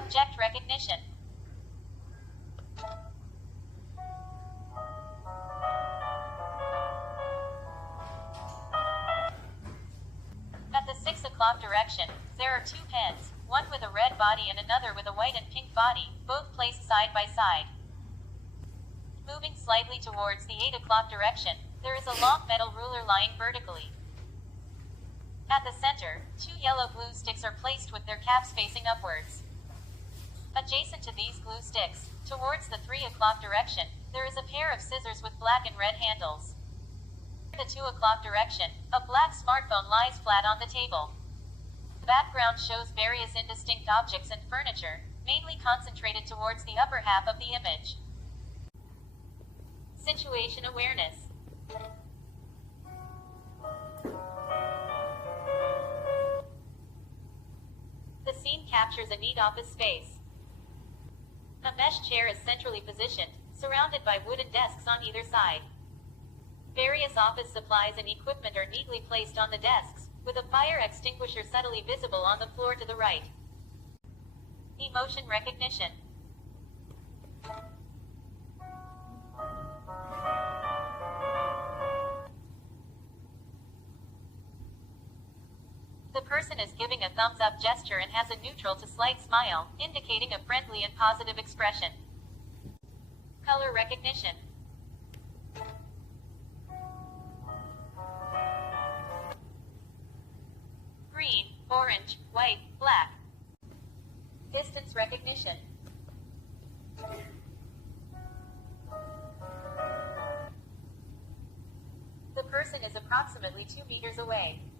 Object recognition. At the 6 o'clock direction, there are two pens, one with a red body and another with a white and pink body, both placed side by side. Moving slightly towards the 8 o'clock direction, there is a long metal ruler lying vertically. At the center, two yellow glue sticks are placed with their caps facing upwards. Adjacent to these glue sticks, towards the 3 o'clock direction, there is a pair of scissors with black and red handles. The 2 o'clock direction, a black smartphone lies flat on the table. The background shows various indistinct objects and furniture, mainly concentrated towards the upper half of the image. Situation awareness. The scene captures a neat office space. A mesh chair is centrally positioned, surrounded by wooden desks on either side. Various office supplies and equipment are neatly placed on the desks, with a fire extinguisher subtly visible on the floor to the right. Emotion recognition. The person is giving a thumbs-up gesture and has a neutral to slight smile, indicating a friendly and positive expression. Color recognition. Green, orange, white, black. Distance recognition. The person is approximately 2 meters away.